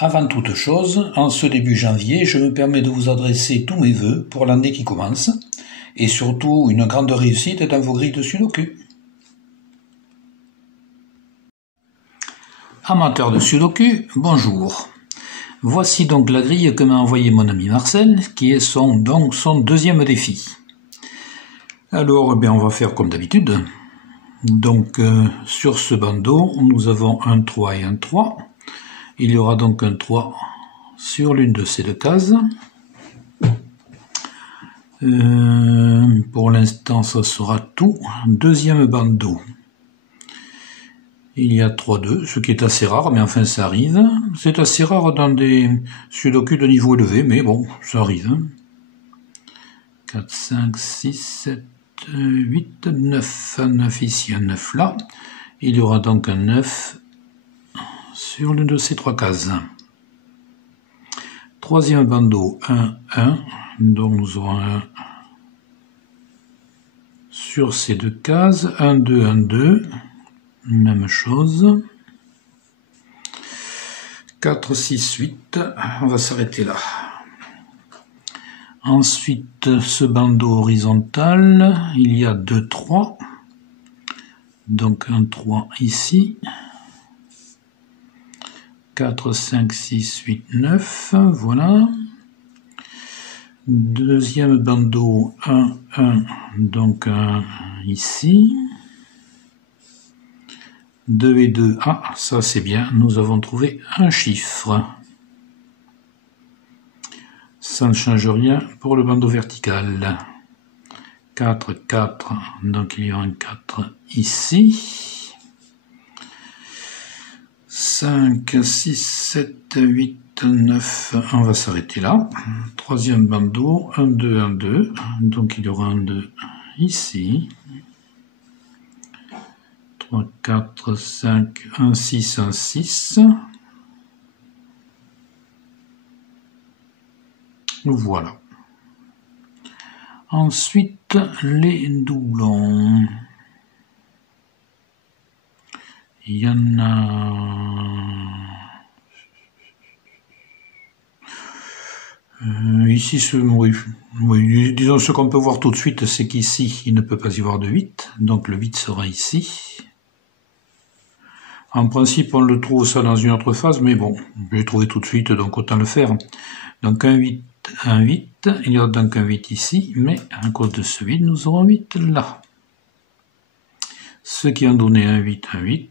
Avant toute chose, en ce début janvier, je me permets de vous adresser tous mes vœux pour l'année qui commence, et surtout une grande réussite dans vos grilles de Sudoku. Amateurs de Sudoku, bonjour. Voici donc la grille que m'a envoyée mon ami Marcel, qui est son deuxième défi. Alors, on va faire comme d'habitude. Donc, sur ce bandeau, nous avons un 3 et un 3. Il y aura donc un 3 sur l'une de ces deux cases. Pour l'instant, ça sera tout. Deuxième bandeau. Il y a 3-2, ce qui est assez rare, mais enfin ça arrive. C'est assez rare dans des sudoku de niveau élevé, mais bon, ça arrive. 4, 5, 6, 7, 8, 9. Un 9 ici, un 9 là. Il y aura donc un 9 sur l'une de ces trois cases. Troisième bandeau, 1, 1. Donc nous aurons un sur ces deux cases. 1, 2, 1, 2. Même chose. 4, 6, 8. On va s'arrêter là. Ensuite, ce bandeau horizontal, il y a 2, 3. Donc un 3 ici. 4, 5, 6, 8, 9. Voilà. Deuxième bandeau, 1, 1. Donc un ici. 2 et 2, ah, ça c'est bien, nous avons trouvé un chiffre. Ça ne change rien pour le bandeau vertical. 4, 4, donc il y a un 4 ici. 5, 6, 7, 8, 9, on va s'arrêter là. Troisième bandeau, 1, 2, 1, 2, donc il y aura un 2 ici. 3, 4, 5, 1, 6, 1, 6. Voilà. Ensuite, les doublons. Il y en a... ici, oui, disons ce qu'on peut voir tout de suite, c'est qu'ici, il ne peut pas y avoir de 8. Donc le 8 sera ici. En principe, on le trouve ça dans une autre phase, mais bon, je l'ai trouvé tout de suite, donc autant le faire. Donc un 8, un 8, il y aura donc un 8 ici, mais à cause de ce 8, nous aurons un 8 là. Ce qui a donné un 8,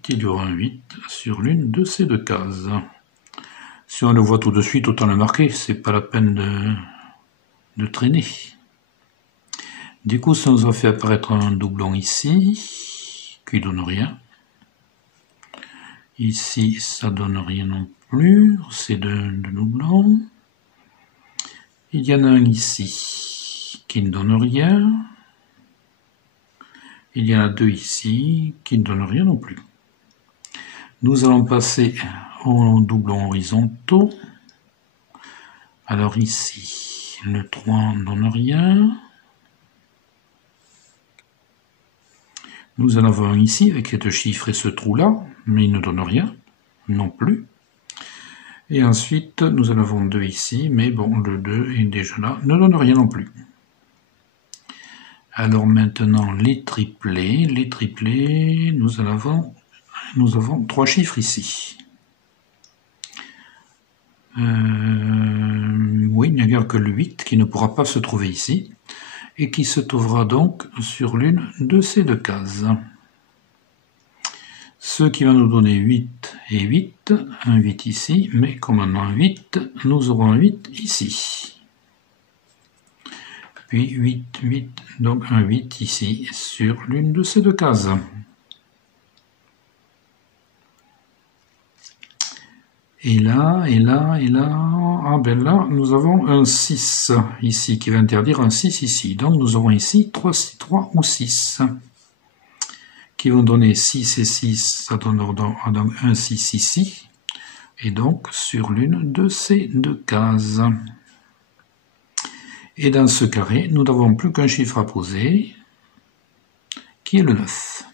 il y aura un 8 sur l'une de ces deux cases. Si on le voit tout de suite, autant le marquer, c'est pas la peine de traîner. Du coup, ça nous a fait apparaître un doublon ici, qui donne rien. Ici, ça donne rien non plus, c'est deux doublons. Il y en a un ici qui ne donne rien. Il y en a deux ici qui ne donnent rien non plus. Nous allons passer aux doublons horizontaux. Alors ici, le 3 ne donne rien. Nous en avons un ici avec ce chiffre et ce trou-là, mais il ne donne rien non plus. Et ensuite, nous en avons deux ici, mais bon, le 2 est déjà là, ne donne rien non plus. Alors maintenant, les triplés, nous avons trois chiffres ici. Oui, il n'y a guère que le 8 qui ne pourra pas se trouver ici, et qui se trouvera donc sur l'une de ces deux cases. Ce qui va nous donner 8 et 8, un 8 ici, mais comme on a un 8, nous aurons un 8 ici. Puis 8, 8, donc un 8 ici, sur l'une de ces deux cases. Et là, ah ben là, nous avons un 6 ici, qui va interdire un 6 ici. Donc nous aurons ici 3 ou 6, qui vont donner 6 et 6, ça donnera donc un 6 ici, et donc sur l'une de ces deux cases. Et dans ce carré, nous n'avons plus qu'un chiffre à poser, qui est le 9.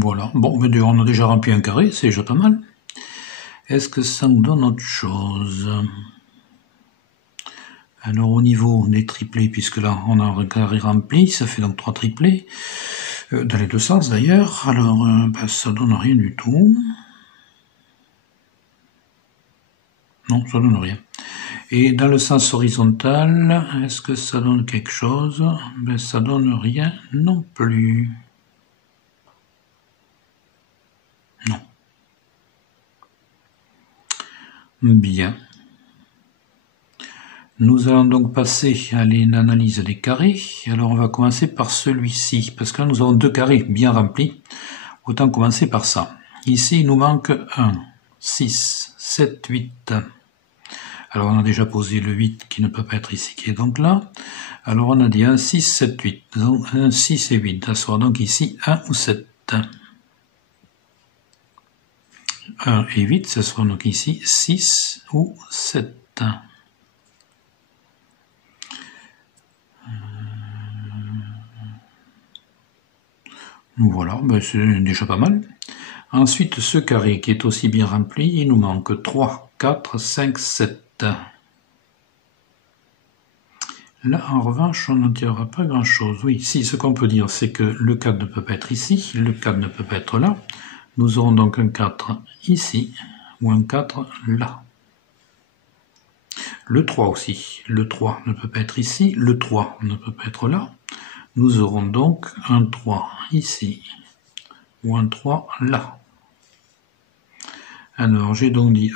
Voilà, bon, mais on a déjà rempli un carré, c'est déjà pas mal. Est-ce que ça nous donne autre chose? Alors au niveau des triplés, puisque là on a un carré rempli, ça fait donc 3 triplés, dans les deux sens d'ailleurs, alors ça donne rien du tout. Non, ça donne rien. Et dans le sens horizontal, est-ce que ça donne quelque chose? Ben ça donne rien non plus. Non. Bien. Nous allons donc passer à l'analyse des carrés. Alors on va commencer par celui-ci, parce que là nous avons deux carrés bien remplis. Autant commencer par ça. Ici il nous manque 1, 6, 7, 8. Alors on a déjà posé le 8 qui ne peut pas être ici, qui est donc là. Alors on a dit 1, 6, 7, 8. Donc 1, 6 et 8. Ça sera donc ici 1 ou 7. 1 et 8, ça sera donc ici 6 ou 7. Voilà, ben c'est déjà pas mal. Ensuite, ce carré qui est aussi bien rempli, il nous manque 3, 4, 5, 7. Là, en revanche, on n'en tirera pas grand-chose. Oui, si, ce qu'on peut dire, c'est que le 4 ne peut pas être ici, le 4 ne peut pas être là. Nous aurons donc un 4 ici, ou un 4 là. Le 3 aussi. Le 3 ne peut pas être ici, le 3 ne peut pas être là. Nous aurons donc un 3 ici, ou un 3 là. Alors, j'ai donc dit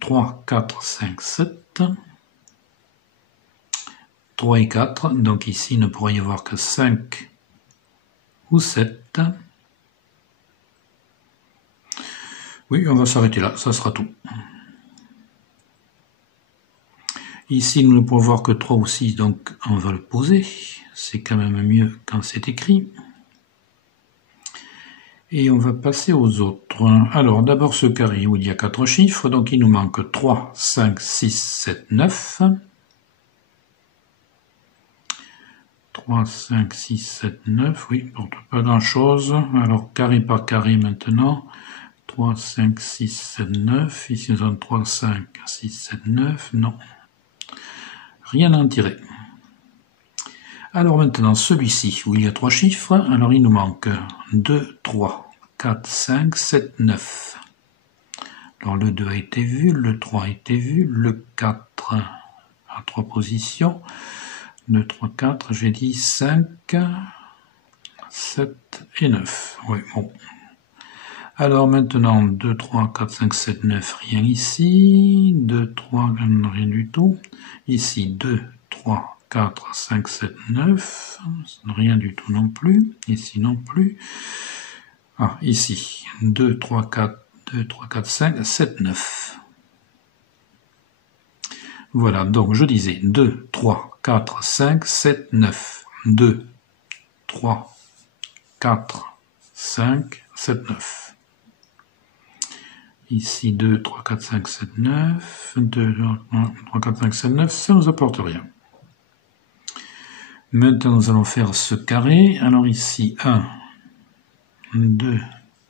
3, 4, 5, 7. 3 et 4, donc ici il ne pourrait y avoir que 5 ou 7. Oui, on va s'arrêter là, ça sera tout. Ici, nous ne pouvons voir que 3 ou 6, donc on va le poser. C'est quand même mieux quand c'est écrit. Et on va passer aux autres. Alors, d'abord ce carré où il y a 4 chiffres, donc il nous manque 3, 5, 6, 7, 9. 3, 5, 6, 7, 9, oui, porte pas grand-chose. Alors, carré par carré maintenant. 3, 5, 6, 7, 9. Ici, nous avons 3, 5, 6, 7, 9. Non. Rien à en tirer. Alors maintenant, celui-ci, où il y a 3 chiffres, alors il nous manque 2, 3, 4, 5, 7, 9. Alors le 2 a été vu, le 3 a été vu, le 4 à 3 positions. 2, 3, 4, j'ai dit 5, 7 et 9. Oui, bon. Alors maintenant, 2, 3, 4, 5, 7, 9, rien ici. 2, 3, rien du tout. Ici, 2, 3, 4, 5, 7, 9. Rien du tout non plus. Ici non plus. Ah, ici, 2, 3, 4, 2, 3, 4, 5, 7, 9. Voilà, donc je disais 2, 3, 4, 5, 7, 9. 2, 3, 4, 5, 7, 9. Ici 2, 3, 4, 5, 7, 9. 2, 3, 4, 5, 7, 9, ça ne nous apporte rien. Maintenant, nous allons faire ce carré. Alors ici, 1, 2,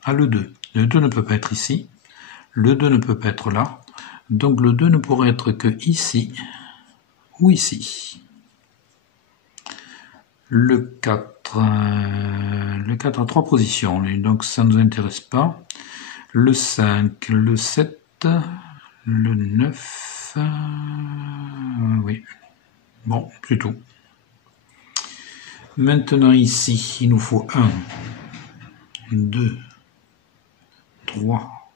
le 2. Le 2 ne peut pas être ici. Le 2 ne peut pas être là. Donc le 2 ne pourrait être que ici ou ici. Le 4 a 3 positions, donc ça ne nous intéresse pas. Le 5, le 7, le 9, oui. Bon, c'est tout. Maintenant ici, il nous faut 1, 2, 3,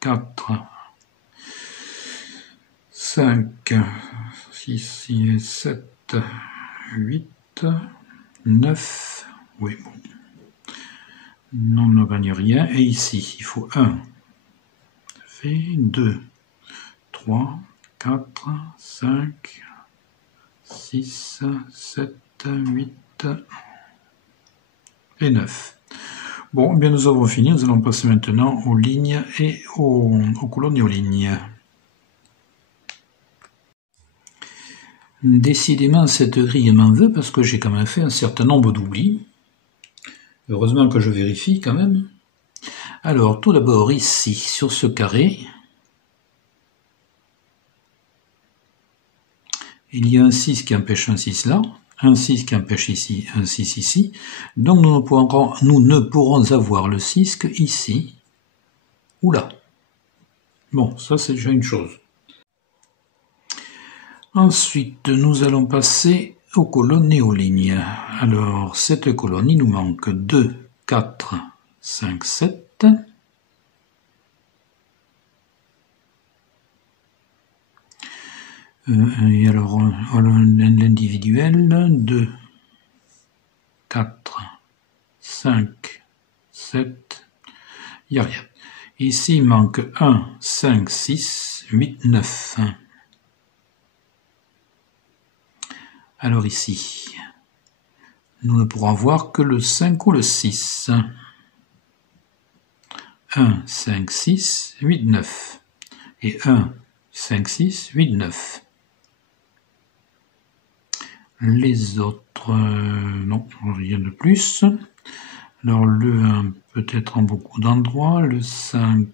4, 5, 6, 7, 8, 9, oui, bon. Non, on ne gagne rien. Et ici, il faut 1, 2, 3, 4, 5, 6, 7, 8 et 9. Bon, bien nous avons fini. Nous allons passer maintenant aux lignes et aux colonnes et aux lignes. Décidément, cette grille m'en veut parce que j'ai quand même fait un certain nombre d'oublis. Heureusement que je vérifie quand même. Alors, tout d'abord, ici, sur ce carré, il y a un 6 qui empêche un 6 là, un 6 qui empêche ici, un 6 ici. Donc, nous ne pourrons avoir le 6 que ici ou là. Bon, ça c'est déjà une chose. Ensuite, nous allons passer aux colonnes et aux lignes. Alors, cette colonne, il nous manque 2, 4, 5, 7. Et alors, l'individuel, 2, 4, 5, 7, il n'y a rien. Ici, il manque 1, 5, 6, 8, 9. Alors ici, nous ne pourrons voir que le 5 ou le 6. 1, 5, 6, 8, 9. Et 1, 5, 6, 8, 9. Les autres, non, rien de plus. Alors le 1 peut-être en beaucoup d'endroits, le 5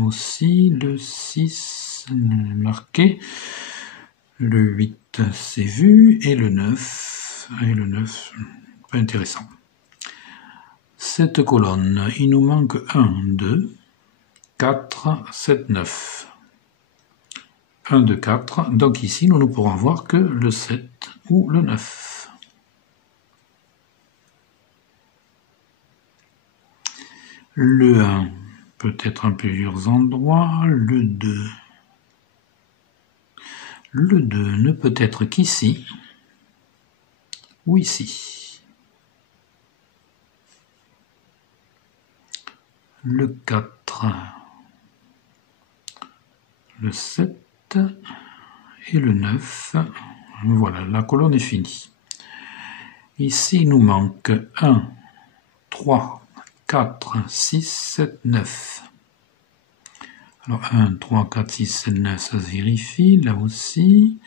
aussi, le 6 marqué, le 8 c'est vu, et le 9, pas intéressant. Cette colonne, il nous manque 1, 2, 4, 7, 9. 1, 2, 4. Donc ici, nous ne pourrons voir que le 7 ou le 9. Le 1 peut être en plusieurs endroits. Le 2. Le 2 ne peut être qu'ici ou ici. Le 4. Le 7. Et le 9, voilà, la colonne est finie. Ici, il nous manque 1, 3, 4, 6, 7, 9. Alors 1, 3, 4, 6, 7, 9, ça se vérifie, là aussi.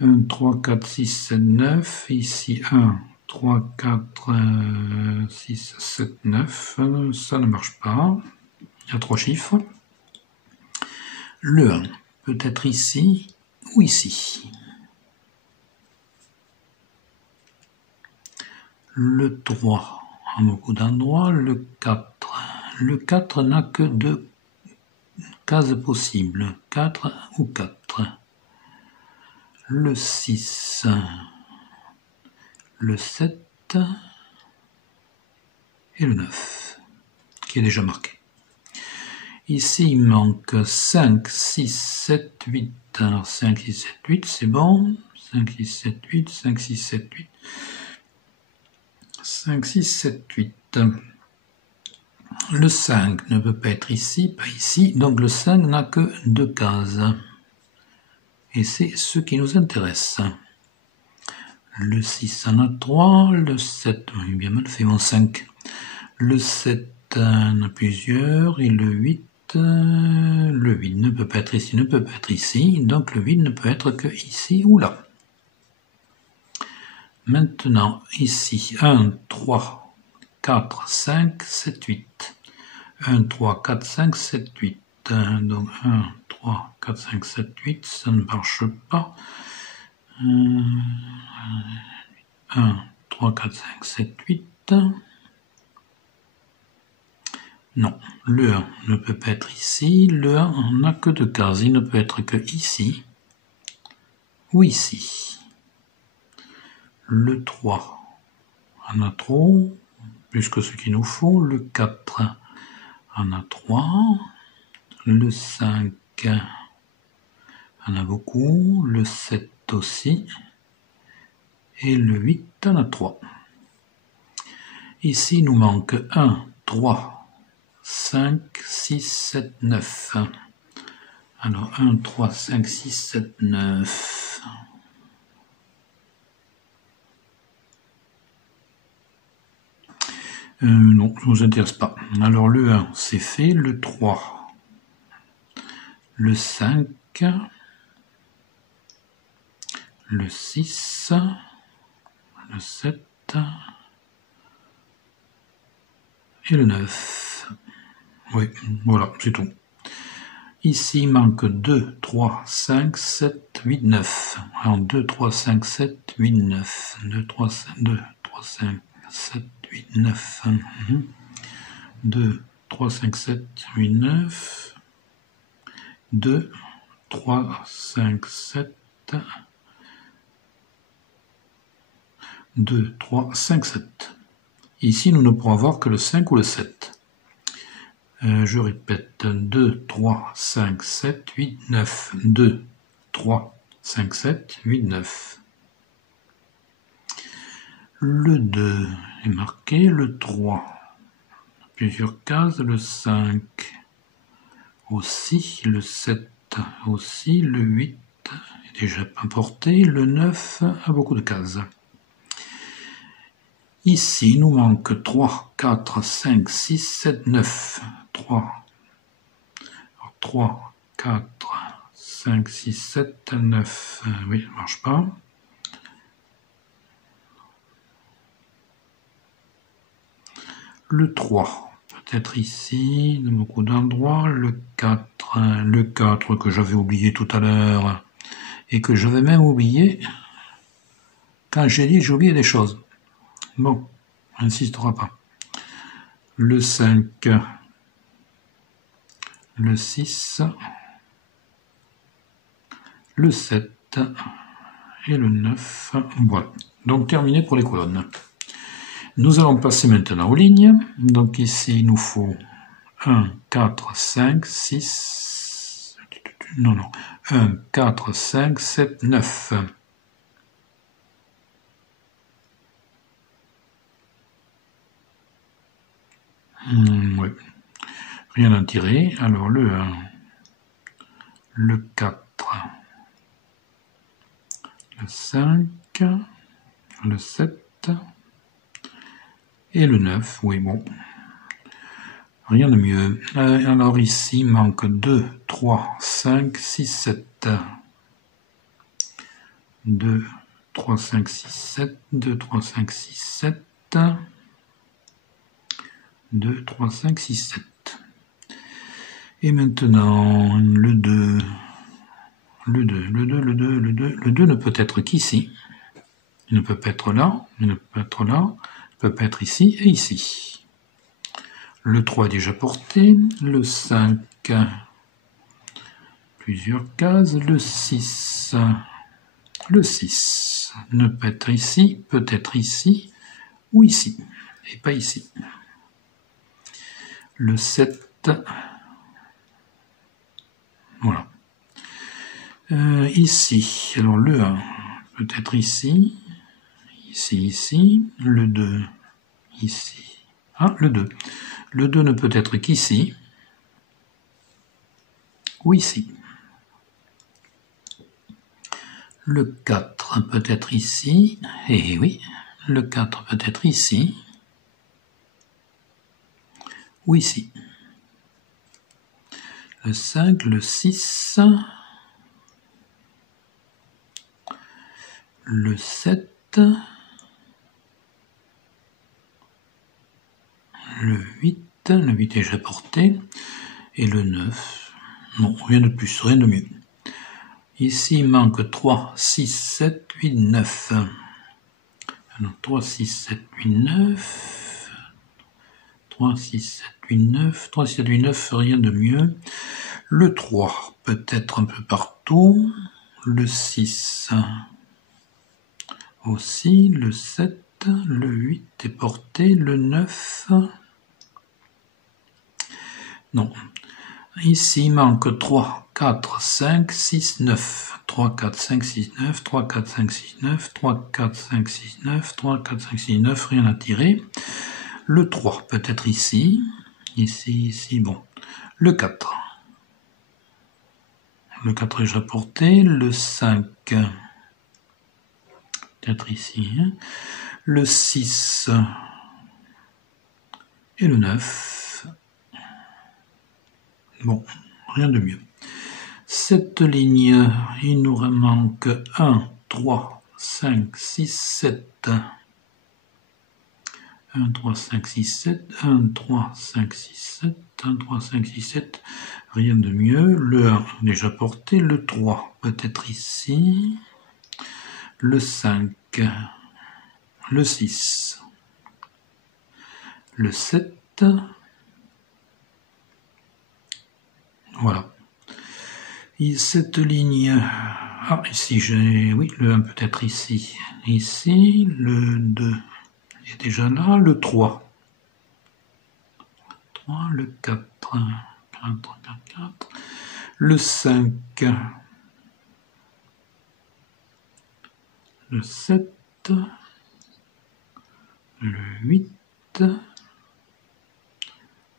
1, 3, 4, 6, 7, 9. Ici, 1, 3, 4, 6, 7, 9. Ça ne marche pas. Il y a 3 chiffres. Le 1 peut être ici ou ici. Le 3 en beaucoup d'endroits. Le 4. Le 4 n'a que 2 cases possibles. 4 ou 4. Le 6. Le 7. Et le 9. Qui est déjà marqué. Ici, il manque 5, 6, 7, 8. Alors 5, 6, 7, 8, c'est bon. 5, 6, 7, 8, 5, 6, 7, 8. 5, 6, 7, 8. Le 5 ne peut pas être ici, pas ici. Donc le 5 n'a que 2 cases. Et c'est ce qui nous intéresse. Le 6 en a 3. Le 7, il est bien mal fait mon 5. Le 7 en a plusieurs. Et le 8 ne peut pas être ici, ne peut pas être ici, donc le 8 ne peut être que ici ou là. Maintenant, ici, 1, 3, 4, 5, 7, 8. 1, 3, 4, 5, 7, 8. Donc 1, 3, 4, 5, 7, 8, ça ne marche pas. 1, 3, 4, 5, 7, 8. Non, le 1 ne peut pas être ici, le 1 n'a que 2 cases, il ne peut être que ici ou ici. Le 3 en a trop, plus que ce qu'il nous faut, le 4 en a 3, le 5 en a beaucoup, le 7 aussi, et le 8 en a 3. Ici, il nous manque 1, 3, 5, 6, 7, 9. Alors 1, 3, 5, 6, 7, 9. Non, ça ne nous intéresse pas. Alors le 1, c'est fait. Le 3, le 5, le 6, le 7, et le 9. Oui, voilà, c'est tout. Ici, il manque 2, 3, 5, 7, 8, 9. Alors 2, 3, 5, 7, 8, 9. 2, 3, 5, 2, 3, 5, 7, 8, 9. 2, 3, 5, 7, 8, 9. 2, 3, 5, 7. 2, 3, 5, 7. Ici, nous ne pourrons avoir que le 5 ou le 7. Je répète, 2, 3, 5, 7, 8, 9. 2, 3, 5, 7, 8, 9. Le 2 est marqué, le 3, plusieurs cases, le 5 aussi, le 7 aussi, le 8 est déjà importé, le 9 a beaucoup de cases. Ici, il nous manque 3, 4, 5, 6, 7, 9. 3, 4, 5, 6, 7, 9. Oui, ça ne marche pas. Le 3, peut-être ici, dans beaucoup d'endroits. Le 4 que j'avais oublié tout à l'heure et que j'avais même oublié quand j'ai dit j'ai oublié des choses. Bon, on n'insistera pas. Le 5, le 6, le 7 et le 9. Voilà. Donc terminé pour les colonnes. Nous allons passer maintenant aux lignes. Donc ici, il nous faut 1, 4, 5, 6... Non, 1, 4, 5, 7, 9. Oui. Rien à tirer. Alors le 1, le 4, le 5, le 7 et le 9. Oui, bon. Rien de mieux. Alors ici, il manque 2, 3, 5, 6, 7. 2, 3, 5, 6, 7. 2, 3, 5, 6, 7. 2, 3, 5, 6, 7. Et maintenant, le 2. Le 2 ne peut être qu'ici. Il ne peut pas être là, il ne peut pas être là, il ne peut pas être ici et ici. Le 3 est déjà porté, le 5, plusieurs cases, le 6 ne peut être ici, peut-être ici ou ici, et pas ici. Le 7, voilà. Ici, alors le 1 peut être ici, ici, le 2, ici. Ah, le 2. Le 2 ne peut être qu'ici, ou ici. Le 4 peut être ici, et oui, le 4 peut être ici, ou ici. Le 5, le 6, le 7, le 8 est déjà porté, et le 9, non, rien de plus, rien de mieux. Ici, il manque 3, 6, 7, 8, 9. Alors, 3, 6, 7, 8, 9. 3, 6, 7, 8, 9. 3, 6, 7, 8, 9, rien de mieux. Le 3 peut être un peu partout. Le 6 aussi. Le 7, le 8 est porté. Le 9... Non. Ici, il manque 3, 4, 5, 6, 9. 3, 4, 5, 6, 9. 3, 4, 5, 6, 9. 3, 4, 5, 6, 9. 3, 4, 5, 6, 9. Rien à tirer. Le 3 peut être ici. Ici, bon. Le 4. Le 4 est déjà porté. Le 5. Peut-être ici. Le 6. Et le 9. Bon, rien de mieux. Cette ligne, il nous manque 1, 3, 5, 6, 7. 1, 3, 5, 6, 7, 1, 3, 5, 6, 7, 1, 3, 5, 6, 7, rien de mieux. Le 1 déjà porté, le 3 peut-être ici, le 5, le 6, le 7, voilà. Et cette ligne, ah ici j'ai, oui, le 1 peut-être ici, le 2 est déjà là, le 3, le 4, 4, le 5, le 7, le 8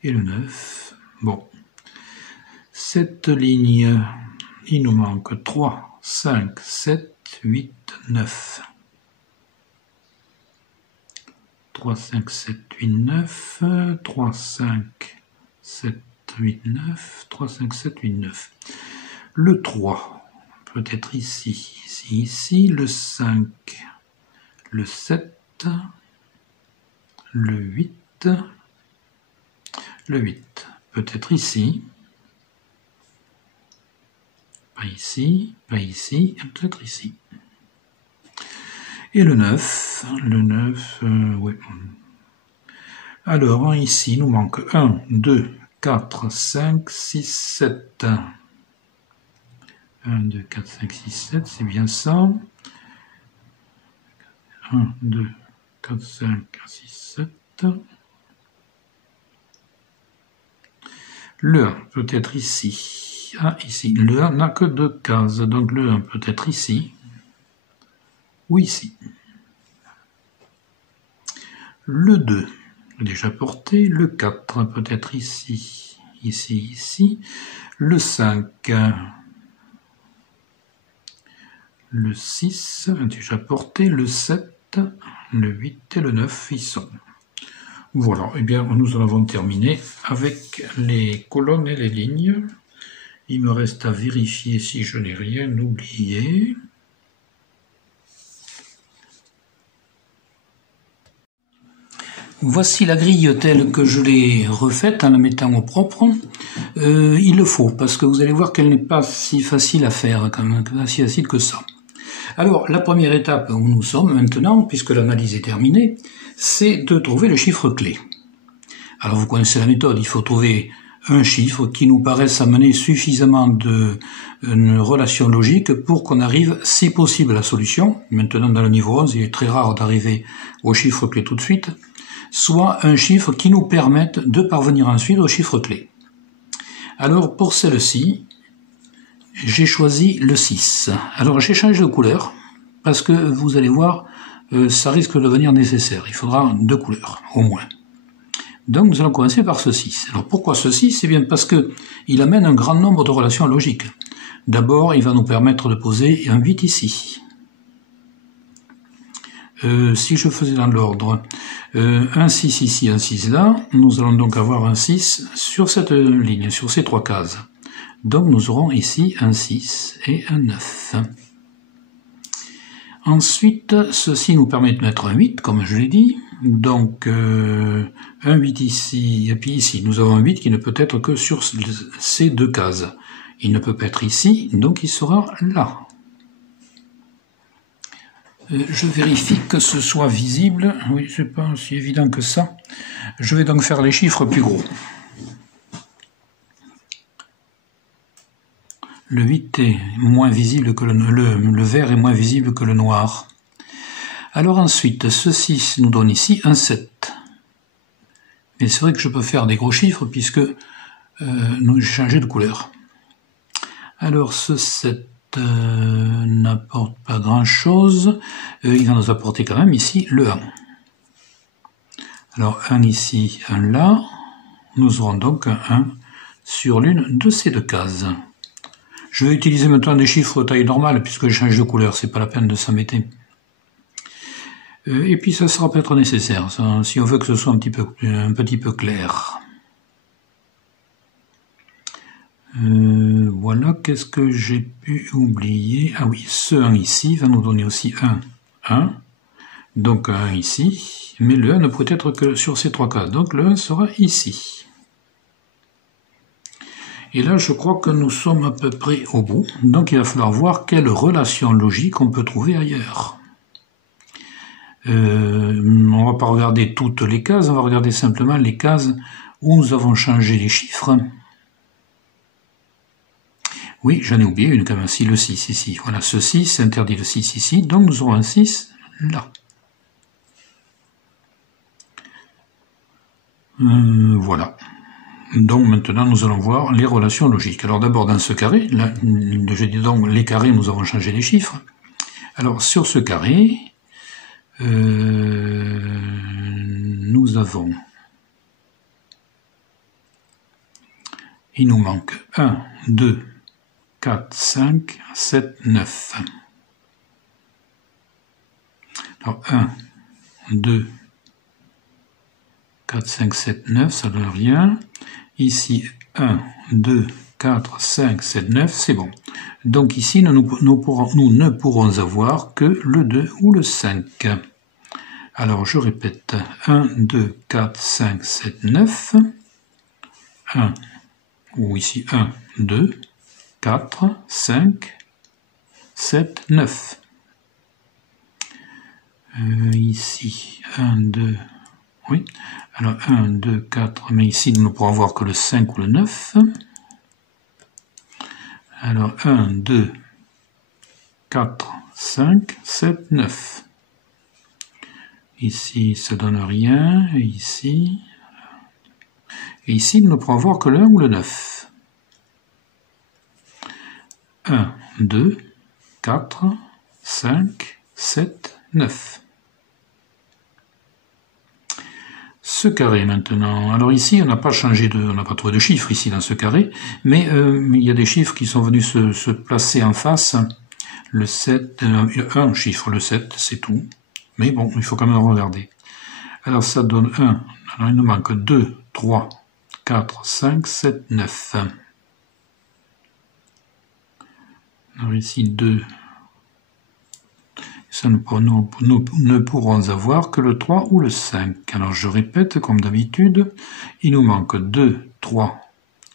et le 9. Bon, cette ligne, il nous manque 3, 5, 7, 8, 9. 3, 5, 7, 8, 9, 3, 5, 7, 8, 9, 3, 5, 7, 8, 9. Le 3, peut-être ici, ici, le 5, le 7, le 8, le 8, peut-être ici, pas ici, peut-être ici. Et le 9, oui. Alors, ici, il nous manque 1, 2, 4, 5, 6, 7. 1, 2, 4, 5, 6, 7, c'est bien ça. 1, 2, 4, 5, 6, 7. Le 1 peut être ici. Ah, ici. Le 1 n'a que 2 cases, donc le 1 peut être ici ou ici. Le 2, déjà porté. Le 4 peut être ici, ici. Le 5, le 6, déjà porté. Le 7, le 8 et le 9, ils sont. Voilà, et bien nous en avons terminé avec les colonnes et les lignes. Il me reste à vérifier si je n'ai rien oublié. Voici la grille telle que je l'ai refaite en la mettant au propre. Il le faut, parce que vous allez voir qu'elle n'est pas si facile à faire, quand même, pas si facile que ça. Alors, la première étape où nous sommes maintenant, puisque l'analyse est terminée, c'est de trouver le chiffre clé. Alors, vous connaissez la méthode, il faut trouver un chiffre qui nous paraisse amener suffisamment de relation logique pour qu'on arrive, si possible, à la solution. Maintenant, dans le niveau 11, il est très rare d'arriver au chiffre clé tout de suite, soit un chiffre qui nous permette de parvenir ensuite au chiffre clé. Alors, pour celle-ci, j'ai choisi le 6. Alors, j'ai changé de couleur, parce que vous allez voir, ça risque de devenir nécessaire. Il faudra 2 couleurs, au moins. Donc, nous allons commencer par ce 6. Alors, pourquoi ce 6? C'est bien parce que il amène un grand nombre de relations logiques. D'abord, il va nous permettre de poser un 8 ici. Si je faisais dans l'ordre, un 6 ici, un 6 là, nous allons donc avoir un 6 sur cette ligne, sur ces 3 cases. Donc nous aurons ici un 6 et un 9. Ensuite, ceci nous permet de mettre un 8, comme je l'ai dit. Donc un 8 ici, et puis ici, nous avons un 8 qui ne peut être que sur ces 2 cases. Il ne peut pas être ici, donc il sera là. Je vérifie que ce soit visible. Oui, c'est pas aussi évident que ça. Je vais donc faire les chiffres plus gros. Le 8 est moins visible que le vert est moins visible que le noir. Alors ensuite, ce 6 nous donne ici un 7. Mais c'est vrai que je peux faire des gros chiffres puisque j'ai changé de couleur. Alors ce 7 n'apporte pas grand-chose. Il va nous apporter quand même ici le 1. Alors un ici, un là. Nous aurons donc un 1 sur l'une de ces 2 cases. Je vais utiliser maintenant des chiffres taille normale puisque je change de couleur, c'est pas la peine de s'embêter. Et puis ça sera peut-être nécessaire, ça, si on veut que ce soit un petit peu clair. Voilà, qu'est-ce que j'ai pu oublier? Ah oui, ce 1 ici va nous donner aussi 1, 1. Donc 1 ici, mais le 1 ne peut être que sur ces 3 cases, donc le 1 sera ici. Et là, je crois que nous sommes à peu près au bout, donc il va falloir voir quelle relation logique on peut trouver ailleurs. On ne va pas regarder toutes les cases, on va regarder simplement les cases où nous avons changé les chiffres. Oui, j'en ai oublié une quand même, si le 6 ici. Voilà, ce 6 interdit le 6 ici, donc nous aurons un 6 là. Voilà. Donc maintenant nous allons voir les relations logiques. Alors d'abord dans ce carré, là, je dis donc les carrés, nous avons changé les chiffres. Alors sur ce carré, nous avons, il nous manque 1, 2, 4, 5, 7, 9. Alors 1, 2, 4, 5, 7, 9, ça ne donne rien. Ici 1, 2, 4, 5, 7, 9, c'est bon. Donc ici, nous ne pourrons avoir que le 2 ou le 5. Alors je répète, 1, 2, 4, 5, 7, 9. 1, ou ici 1, 2, 4, 5, 7, 9. Ici, 1, 2, oui. Alors 1, 2, 4, mais ici nous ne pourrons avoir que le 5 ou le 9. Alors 1, 2, 4, 5, 7, 9. Ici ça donne rien, et ici nous ne pourrons avoir que le 1 ou le 9. 1, 2, 4, 5, 7, 9. Ce carré maintenant, alors ici on n'a pas changé on n'a pas trouvé de chiffres ici dans ce carré, mais il y a des chiffres qui sont venus se placer en face. Le 7, un chiffre, le 7, c'est tout. Mais bon, il faut quand même regarder. Alors ça donne 1, alors il nous manque 2, 3, 4, 5, 7, 9. Alors ici 2. Ça, nous ne pourrons avoir que le 3 ou le 5. Alors je répète, comme d'habitude, il nous manque 2, 3,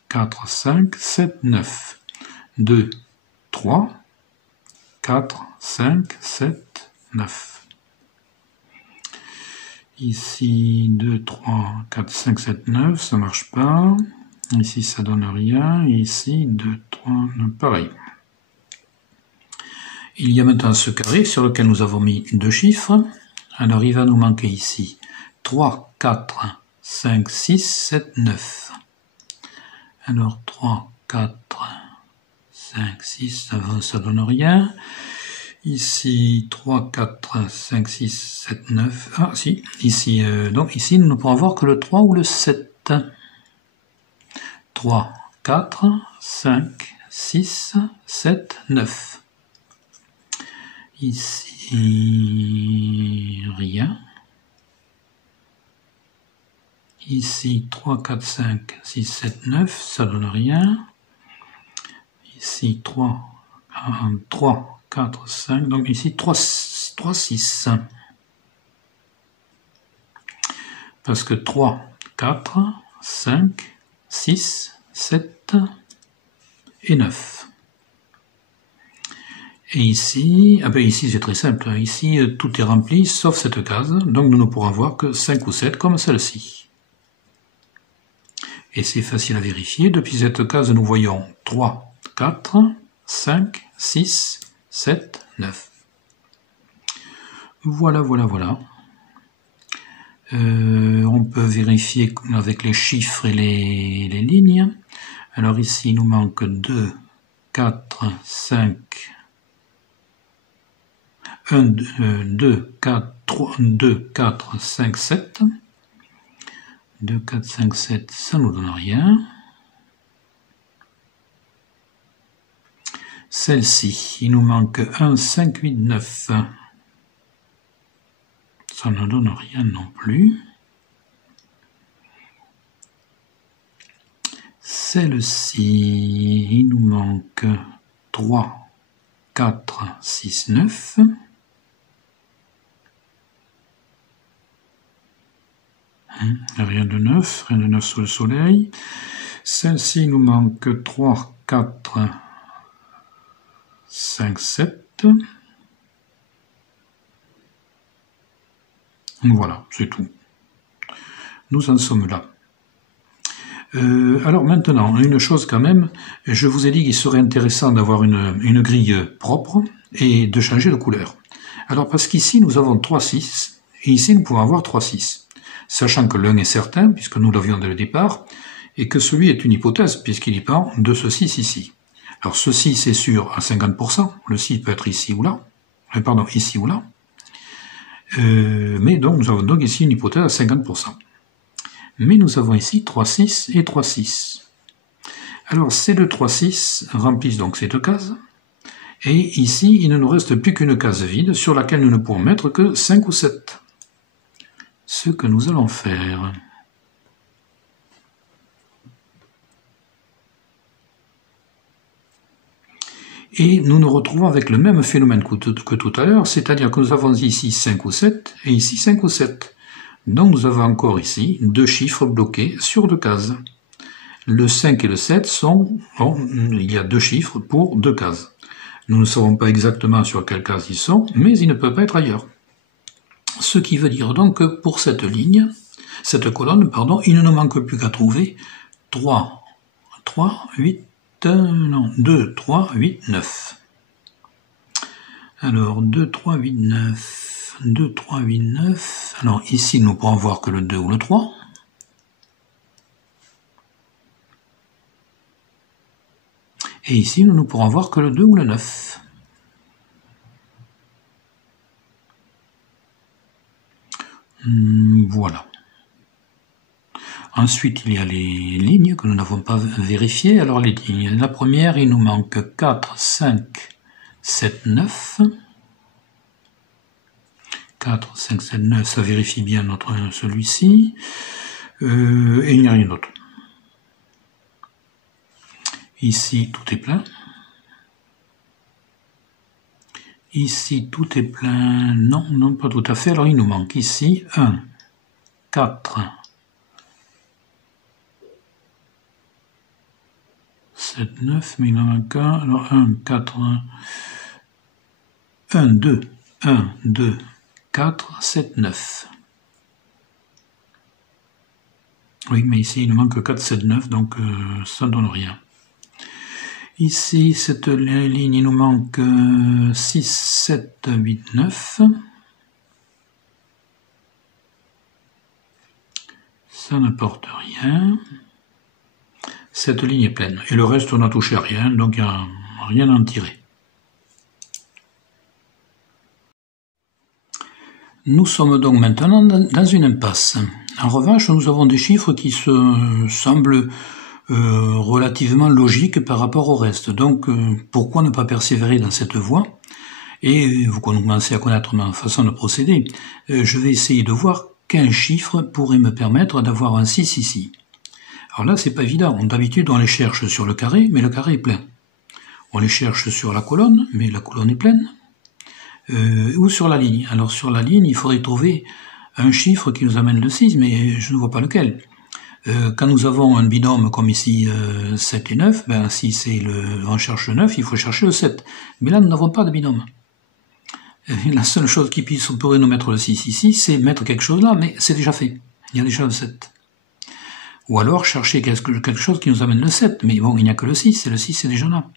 4, 5, 7, 9. 2, 3, 4, 5, 7, 9. Ici, 2, 3, 4, 5, 7, 9, ça ne marche pas. Ici, ça donne rien. Ici, 2, 3, pareil. Il y a maintenant ce carré sur lequel nous avons mis deux chiffres. Alors il va nous manquer ici 3, 4, 5, 6, 7, 9. Alors 3, 4, 5, 6, ça donne rien. Ici 3, 4, 5, 6, 7, 9. Ah si, ici, donc ici nous ne pourrons avoir que le 3 ou le 7. 3, 4, 5, 6, 7, 9. Ici, rien. Ici, 3, 4, 5, 6, 7, 9, ça donne rien. Ici, 3, 4, 5, donc ici, 3, 6. Parce que 3, 4, 5, 6, 7 et 9. Et ici, ici c'est très simple, ici tout est rempli sauf cette case, donc nous ne pourrons avoir que 5 ou 7 comme celle-ci. Et c'est facile à vérifier, depuis cette case nous voyons 3, 4, 5, 6, 7, 9. Voilà. On peut vérifier avec les chiffres et les lignes. Alors ici il nous manque 2, 4, 5, 1, 2, 4, 3, 2, 4, 5, 7. 2, 4, 5, 7, ça ne nous donne rien. Celle-ci, il nous manque 1, 5, 8, 9. Ça ne donne rien non plus. Celle-ci, il nous manque 3, 4, 6, 9. Rien de neuf sous le soleil. Celle-ci nous manque 3, 4, 5, 7. Voilà, c'est tout. Nous en sommes là. Alors maintenant, une chose quand même, je vous ai dit qu'il serait intéressant d'avoir une grille propre et de changer de couleur. Alors parce qu'ici nous avons 3, 6, et ici nous pouvons avoir 3, 6. Sachant que l'un est certain, puisque nous l'avions dès le départ, et que celui est une hypothèse, puisqu'il dépend de ce 6 ici. Alors ceci c'est sûr à 50%, le 6 peut être ici ou là, pardon, ici ou là, mais donc nous avons donc ici une hypothèse à 50%. Mais nous avons ici 3, 6 et 3, 6. Alors ces deux 3, 6 remplissent donc ces deux cases, et ici il ne nous reste plus qu'une case vide sur laquelle nous ne pourrons mettre que 5 ou 7. Ce que nous allons faire. Et nous nous retrouvons avec le même phénomène que tout à l'heure, c'est-à-dire que nous avons ici 5 ou 7 et ici 5 ou 7. Donc nous avons encore ici deux chiffres bloqués sur deux cases. Le 5 et le 7 sont... Bon, il y a deux chiffres pour deux cases. Nous ne savons pas exactement sur quelle case ils sont, mais ils ne peuvent pas être ailleurs. Ce qui veut dire donc que pour cette ligne, cette colonne, pardon, il ne nous manque plus qu'à trouver 2, 3, 8, 9. Alors 2, 3, 8, 9... 2, 3, 8, 9. Alors ici, nous pourrons voir que le 2 ou le 3. Et ici, nous ne pourrons voir que le 2 ou le 9. Voilà. Ensuite, il y a les lignes que nous n'avons pas vérifiées. Alors les lignes, la première, il nous manque 4, 5, 7, 9. 4, 5, 7, 9, ça vérifie bien celui-ci. Et il n'y a rien d'autre. Ici, tout est plein. Ici, tout est plein. Non, non, pas tout à fait. Alors, il nous manque ici 1, 4, 7, 9, mais il en manque un. Alors, 1, 4, 1, 2, 1, 2, 4, 7, 9. Oui, mais ici, il nous manque 4, 7, 9, donc ça ne donne rien. Ici, cette ligne, il nous manque 6, 7, 8, 9. Ça n'apporte rien. Cette ligne est pleine. Et le reste, on n'a touché à rien, donc il n'y a rien à en tirer. Nous sommes donc maintenant dans une impasse. En revanche, nous avons des chiffres qui se semblent relativement logiques par rapport au reste. Donc, pourquoi ne pas persévérer dans cette voie? Et vous commencez à connaître ma façon de procéder. Je vais essayer de voir quel chiffre pourrait me permettre d'avoir un 6 ici. Alors là, c'est pas évident. D'habitude, on les cherche sur le carré, mais le carré est plein. On les cherche sur la colonne, mais la colonne est pleine. Ou sur la ligne. Alors sur la ligne, il faudrait trouver un chiffre qui nous amène le 6, mais je ne vois pas lequel. Quand nous avons un binôme comme ici 7 et 9, ben, si on cherche le 9, il faut chercher le 7. Mais là, nous n'avons pas de binôme. La seule chose qui pourrait nous mettre le 6 ici, c'est mettre quelque chose là, mais c'est déjà fait. Il y a déjà le 7. Ou alors chercher quelque chose qui nous amène le 7. Mais bon, il n'y a que le 6, et le 6 c'est déjà là.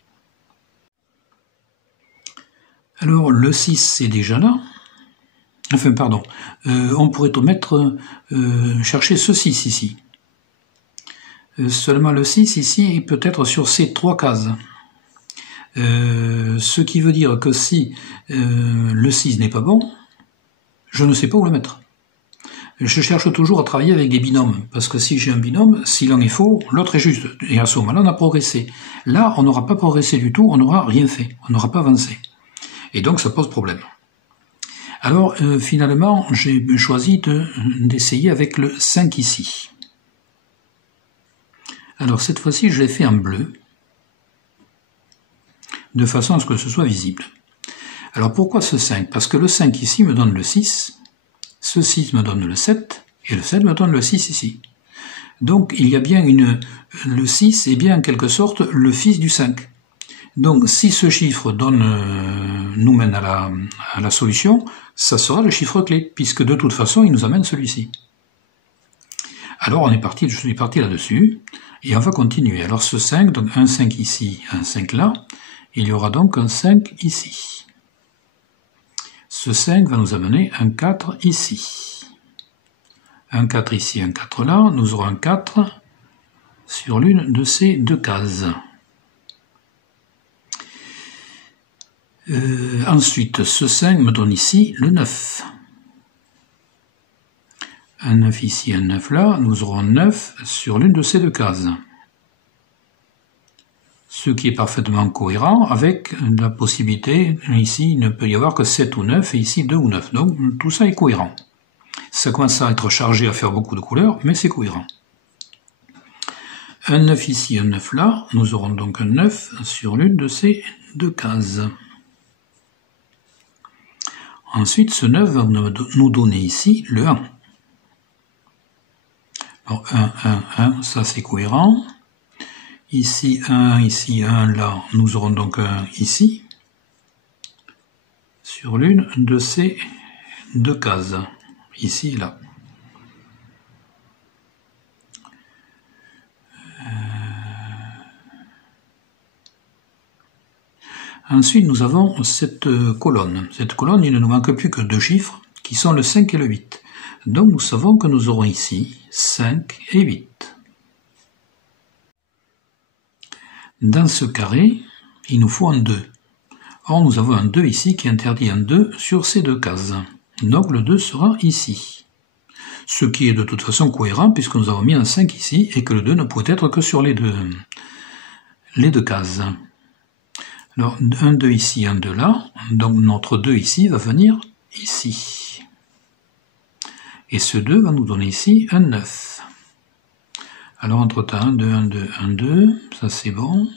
Alors, le 6 c'est déjà là. Enfin, pardon. On pourrait chercher ce 6 ici. Seulement le 6 ici, il peut être sur ces trois cases. Ce qui veut dire que si le 6 n'est pas bon, je ne sais pas où le mettre. Je cherche toujours à travailler avec des binômes, parce que si j'ai un binôme, si l'un est faux, l'autre est juste. Et à ce moment-là, on a progressé. Là, on n'aura pas progressé du tout, on n'aura rien fait, on n'aura pas avancé. Et donc, ça pose problème. Alors, finalement, j'ai choisi d'essayer avec le 5 ici. Alors, cette fois-ci, je l'ai fait en bleu, de façon à ce que ce soit visible. Alors, pourquoi ce 5? Parce que le 5 ici me donne le 6, ce 6 me donne le 7, Et le 7 me donne le 6 ici. Donc il y a bien le 6 est bien en quelque sorte le fils du 5. Donc si ce chiffre nous mène à la solution, ça sera le chiffre clé, puisque de toute façon il nous amène celui-ci. Alors je suis parti là-dessus, et on va continuer. Alors ce 5, donc un 5 ici, un 5 là, il y aura donc un 5 ici. Ce 5 va nous amener un 4 ici. Un 4 ici, un 4 là, nous aurons un 4 sur l'une de ces deux cases. Ensuite, ce 5 me donne ici le 9. Un 9 ici, un 9 là, nous aurons 9 sur l'une de ces deux cases. Ce qui est parfaitement cohérent avec la possibilité, ici il ne peut y avoir que 7 ou 9, et ici 2 ou 9. Donc tout ça est cohérent. Ça commence à être chargé, à faire beaucoup de couleurs, mais c'est cohérent. Un 9 ici, un 9 là, nous aurons donc un 9 sur l'une de ces deux cases. Ensuite, ce 9 va nous donner ici le 1. Alors 1, 1, 1, ça c'est cohérent. Ici 1 là, nous aurons donc un ici, sur l'une de ces deux cases, ici et là. Ensuite, nous avons cette colonne. Cette colonne, il ne nous manque plus que deux chiffres, qui sont le 5 et le 8. Donc nous savons que nous aurons ici 5 et 8. Dans ce carré, il nous faut un 2. Or, nous avons un 2 ici qui interdit un 2 sur ces deux cases. Donc le 2 sera ici. Ce qui est de toute façon cohérent puisque nous avons mis un 5 ici et que le 2 ne pouvait être que sur les deux cases. Alors, un 2 ici, un 2 là. Donc notre 2 ici va venir ici. Et ce 2 va nous donner ici un 9. Alors entre-temps, 1, 2, 1, 2, 1, 2, ça c'est bon.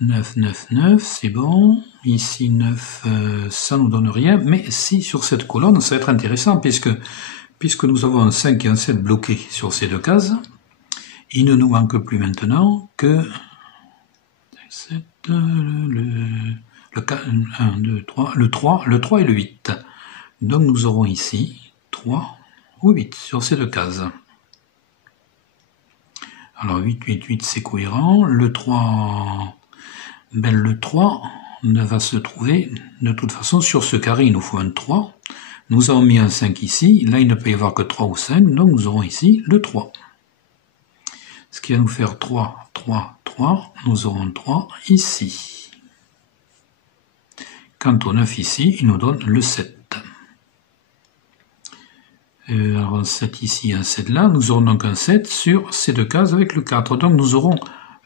9, 9, 9, c'est bon. Ici 9, ça nous donne rien. Mais si sur cette colonne, ça va être intéressant puisque nous avons un 5 et un 7 bloqués sur ces deux cases. Il ne nous manque plus maintenant que 7, le 4, 1, 2, 3, le 3 et le 8. Donc nous aurons ici 3 ou 8 sur ces deux cases. Alors 8, 8, 8 c'est cohérent. Le 3 ne va se trouver de toute façon sur ce carré, il nous faut un 3. Nous avons mis un 5 ici, là il ne peut y avoir que 3 ou 5, donc nous aurons ici le 3. Ce qui va nous faire 3, 3, 3, nous aurons 3 ici. Quant au 9 ici, il nous donne le 7. Alors un 7 ici, un 7 là, nous aurons donc un 7 sur ces deux cases avec le 4. Donc nous aurons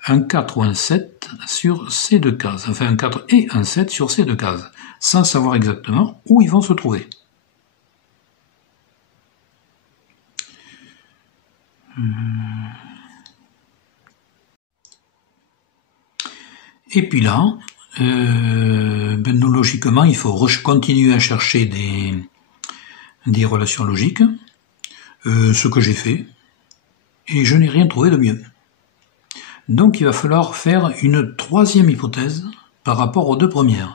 un 4 ou un 7 sur ces deux cases. Enfin un 4 et un 7 sur ces deux cases, sans savoir exactement où ils vont se trouver. Et puis là, logiquement, il faut continuer à chercher des relations logiques, ce que j'ai fait, et je n'ai rien trouvé de mieux. Donc il va falloir faire une troisième hypothèse par rapport aux deux premières.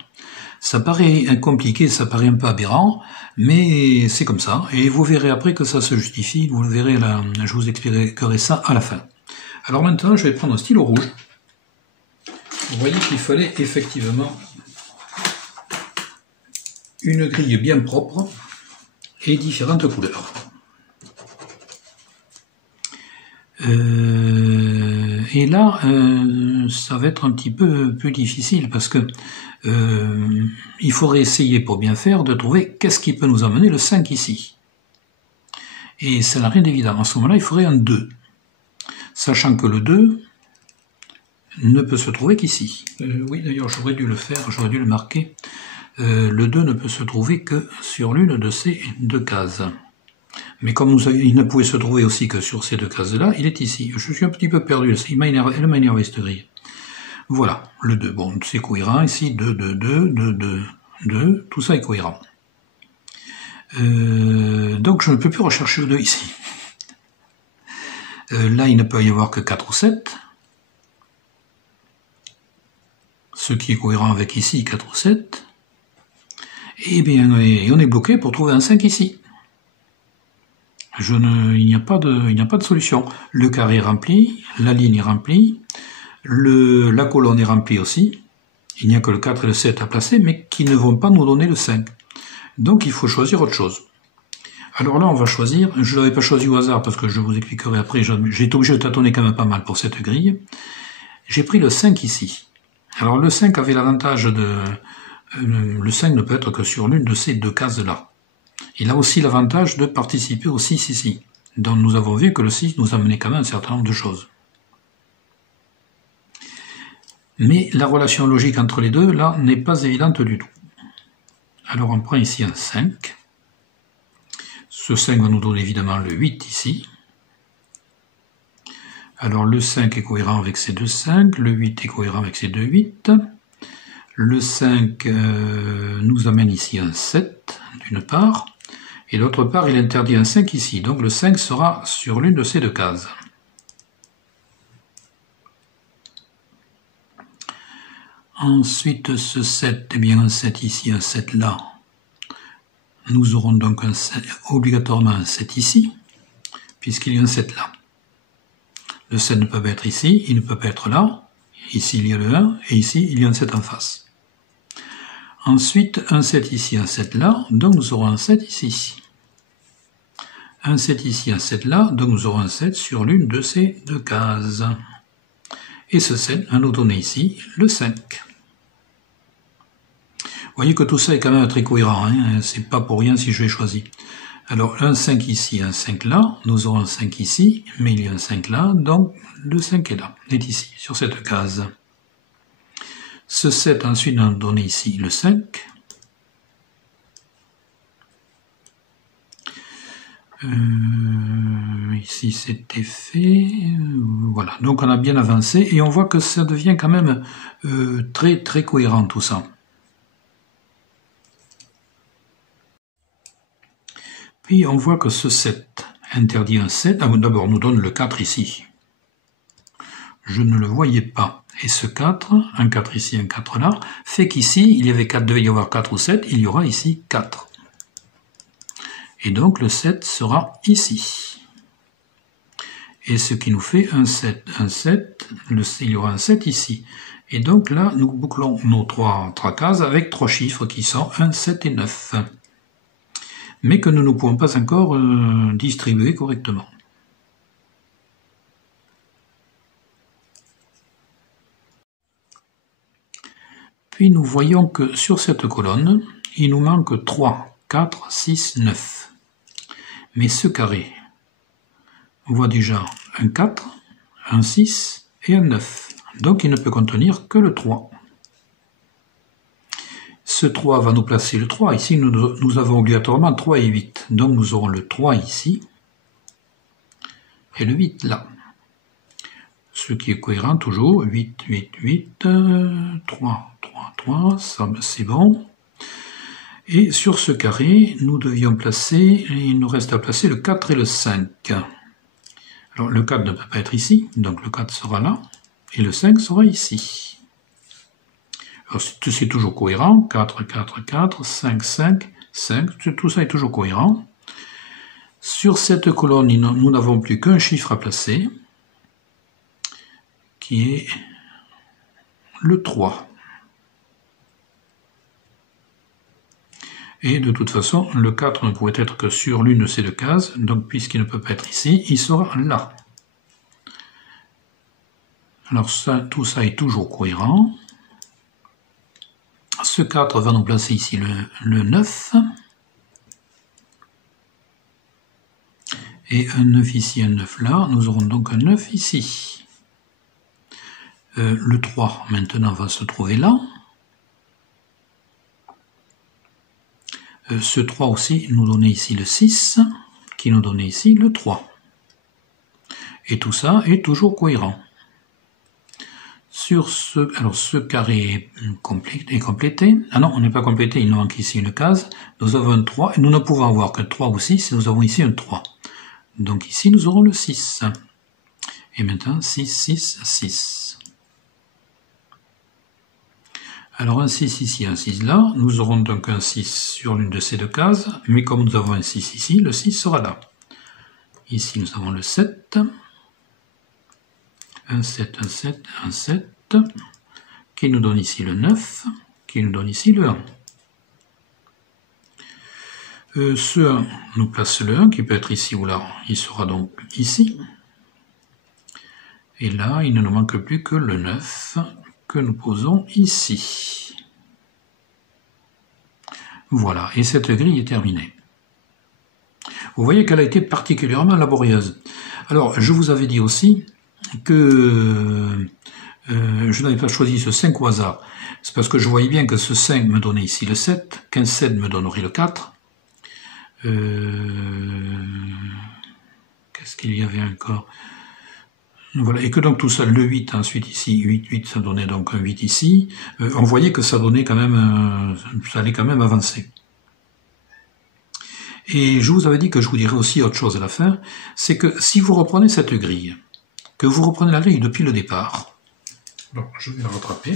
Ça paraît compliqué, ça paraît un peu aberrant, mais c'est comme ça, et vous verrez après que ça se justifie, vous le verrez là, je vous expliquerai ça à la fin. Alors maintenant, je vais prendre un stylo rouge. Vous voyez qu'il fallait effectivement une grille bien propre et différentes couleurs. Et là, ça va être un petit peu plus difficile parce que il faudrait essayer pour bien faire de trouver qu'est-ce qui peut nous amener le 5 ici. Et ça n'a rien d'évident. À ce moment-là, il faudrait un 2. Sachant que le 2 ne peut se trouver qu'ici. Oui, d'ailleurs, j'aurais dû le faire, j'aurais dû le marquer. Le 2 ne peut se trouver que sur l'une de ces deux cases. Mais comme il ne pouvait se trouver aussi que sur ces deux cases-là, il est ici. Je suis un petit peu perdu, elle m'a énervé cette grille. Voilà, le 2. Bon, c'est cohérent ici, 2, 2, 2, 2, 2, 2, tout ça est cohérent. Donc je ne peux plus rechercher le 2 ici. Là, il ne peut y avoir que 4 ou 7. Ce qui est cohérent avec ici, 4 ou 7. Et bien, on est bloqué pour trouver un 5 ici. Il n'y a pas de solution. Le carré est rempli, la ligne est remplie, la colonne est remplie aussi. Il n'y a que le 4 et le 7 à placer, mais qui ne vont pas nous donner le 5. Donc il faut choisir autre chose. Alors là, on va choisir, je ne l'avais pas choisi au hasard parce que je vous expliquerai après, j'ai été obligé de tâtonner quand même pas mal pour cette grille. J'ai pris le 5 ici. Alors le 5 avait l'avantage de... le 5 ne peut être que sur l'une de ces deux cases-là. Il a aussi l'avantage de participer au 6 ici. Donc nous avons vu que le 6 nous amenait quand même un certain nombre de choses. Mais la relation logique entre les deux, là, n'est pas évidente du tout. Alors on prend ici un 5. Ce 5 va nous donner évidemment le 8 ici. Alors le 5 est cohérent avec ces deux 5, le 8 est cohérent avec ces deux 8. Le 5 nous amène ici un 7 d'une part, et d'autre part il interdit un 5 ici, donc le 5 sera sur l'une de ces deux cases. Ensuite ce 7, eh bien un 7 ici, un 7 là. Nous aurons donc obligatoirement un 7 ici, puisqu'il y a un 7 là. Le 7 ne peut pas être ici, il ne peut pas être là. Ici il y a le 1, et ici il y a un 7 en face. Ensuite, un 7 ici, un 7 là, donc nous aurons un 7 ici. Un 7 ici, un 7 là, donc nous aurons un 7 sur l'une de ces deux cases. Et ce 7 va nous donner ici le 5. Vous voyez que tout ça est quand même très cohérent, hein, c'est pas pour rien si je l'ai choisi. Alors un 5 ici, un 5 là, nous aurons un 5 ici, mais il y a un 5 là, donc le 5 est là, est ici, sur cette case. Ce 7 ensuite va nous donner ici le 5. Ici c'était fait, voilà, donc on a bien avancé et on voit que ça devient quand même très très cohérent tout ça. Puis on voit que ce 7 interdit un 7, d'abord nous donne le 4 ici. Je ne le voyais pas. Et ce 4, un 4 ici, un 4 là, fait qu'ici, devait y avoir 4 ou 7, il y aura ici 4. Et donc le 7 sera ici. Et ce qui nous fait un 7, il y aura un 7 ici. Et donc là, nous bouclons nos trois cases avec 3 chiffres qui sont 1, 7 et 9. Mais que nous ne pouvons pas encore distribuer correctement. Puis nous voyons que sur cette colonne, il nous manque 3, 4, 6, 9. Mais ce carré, on voit déjà un 4, un 6 et un 9. Donc il ne peut contenir que le 3. Ce 3 va nous placer le 3. Ici, nous avons obligatoirement 3 et 8. Donc nous aurons le 3 ici et le 8 là. Ce qui est cohérent toujours. 8, 8, 8, 3, 3, 3, ça c'est bon. Et sur ce carré, nous devions placer, il nous reste à placer le 4 et le 5. Alors le 4 ne peut pas être ici, donc le 4 sera là, et le 5 sera ici. Alors c'est toujours cohérent, 4, 4, 4, 5, 5, 5, tout ça est toujours cohérent. Sur cette colonne, nous n'avons plus qu'un chiffre à placer, qui est le 3. Et de toute façon, le 4 ne pourrait être que sur l'une de ces deux cases, donc puisqu'il ne peut pas être ici, il sera là. Alors ça, tout ça est toujours cohérent. Ce 4 va nous placer ici le 9. Et un 9 ici, un 9 là. Nous aurons donc un 9 ici. Le 3 maintenant va se trouver là. Ce 3 aussi nous donnait ici le 6, qui nous donnait ici le 3. Et tout ça est toujours cohérent. sur ce carré est complété. Ah non, on n'est pas complété, il nous manque ici une case. Nous avons un 3, et nous ne pouvons avoir que 3 ou 6, et nous avons ici un 3. Donc ici, nous aurons le 6. Et maintenant, 6, 6, 6. Alors un 6 ici, un 6 là. Nous aurons donc un 6 sur l'une de ces deux cases, mais comme nous avons un 6 ici, le 6 sera là. Ici, nous avons le 7. Un 7, un 7, un 7, qui nous donne ici le 9, qui nous donne ici le 1. Ce 1 nous place le 1, qui peut être ici ou là, il sera donc ici. Et là, il ne nous manque plus que le 9, que nous posons ici. Voilà, et cette grille est terminée. Vous voyez qu'elle a été particulièrement laborieuse. Alors, je vous avais dit aussi que je n'avais pas choisi ce 5 au hasard. C'est parce que je voyais bien que ce 5 me donnait ici le 7, qu'un 7 me donnerait le 4. Qu'est-ce qu'il y avait encore? Voilà, et que donc tout ça, le 8 ensuite ici, 8, 8, ça donnait donc un 8 ici. On voyait que ça donnait quand même, ça allait quand même avancer. Et je vous avais dit que je vous dirais aussi autre chose à la fin, c'est que si vous reprenez cette grille, que vous reprenez la grille depuis le départ. Donc, je vais la rattraper.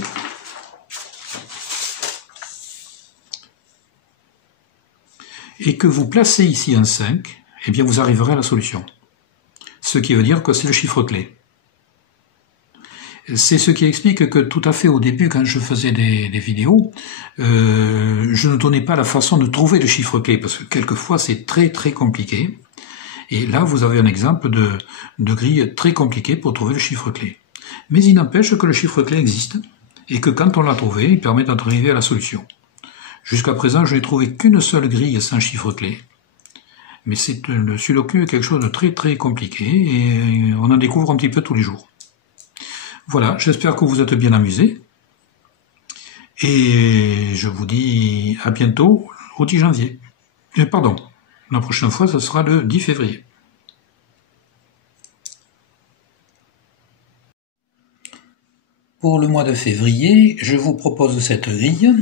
Et que vous placez ici un 5, eh bien vous arriverez à la solution. Ce qui veut dire que c'est le chiffre clé. C'est ce qui explique que tout à fait au début, quand je faisais des vidéos, je ne donnais pas la façon de trouver le chiffre clé, parce que quelquefois c'est très très compliqué. Et là, vous avez un exemple de grille très compliquée pour trouver le chiffre clé. Mais il n'empêche que le chiffre clé existe, et que quand on l'a trouvé, il permet d'arriver à la solution. Jusqu'à présent, je n'ai trouvé qu'une seule grille sans chiffre clé. Mais le sudoku est quelque chose de très très compliqué, et on en découvre un petit peu tous les jours. Voilà, j'espère que vous êtes bien amusés, et je vous dis à bientôt, au 10 janvier. Pardon. La prochaine fois, ce sera le 10 février. Pour le mois de février, je vous propose cette grille.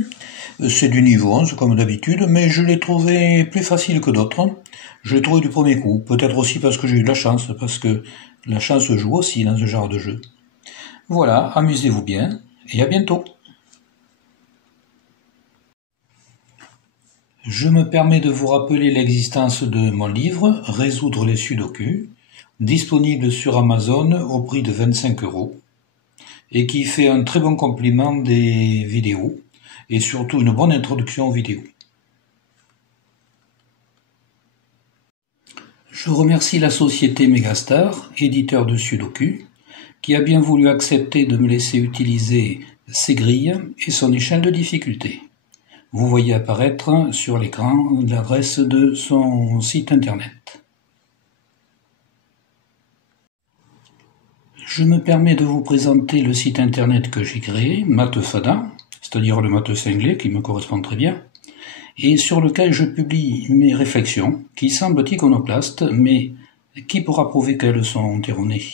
C'est du niveau 11 comme d'habitude, mais je l'ai trouvé plus facile que d'autres. Je l'ai trouvé du premier coup, peut-être aussi parce que j'ai eu de la chance, parce que la chance joue aussi dans ce genre de jeu. Voilà, amusez-vous bien, et à bientôt. Je me permets de vous rappeler l'existence de mon livre « Résoudre les sudoku », disponible sur Amazon au prix de 25 €, et qui fait un très bon complément des vidéos, et surtout une bonne introduction aux vidéos. Je remercie la société Megastar, éditeur de sudoku, qui a bien voulu accepter de me laisser utiliser ses grilles et son échelle de difficulté. Vous voyez apparaître sur l'écran l'adresse de son site internet. Je me permets de vous présenter le site internet que j'ai créé, Mathefada, c'est-à-dire le maths cinglé qui me correspond très bien, et sur lequel je publie mes réflexions qui semblent iconoclastes, mais qui pourra prouver qu'elles sont erronées.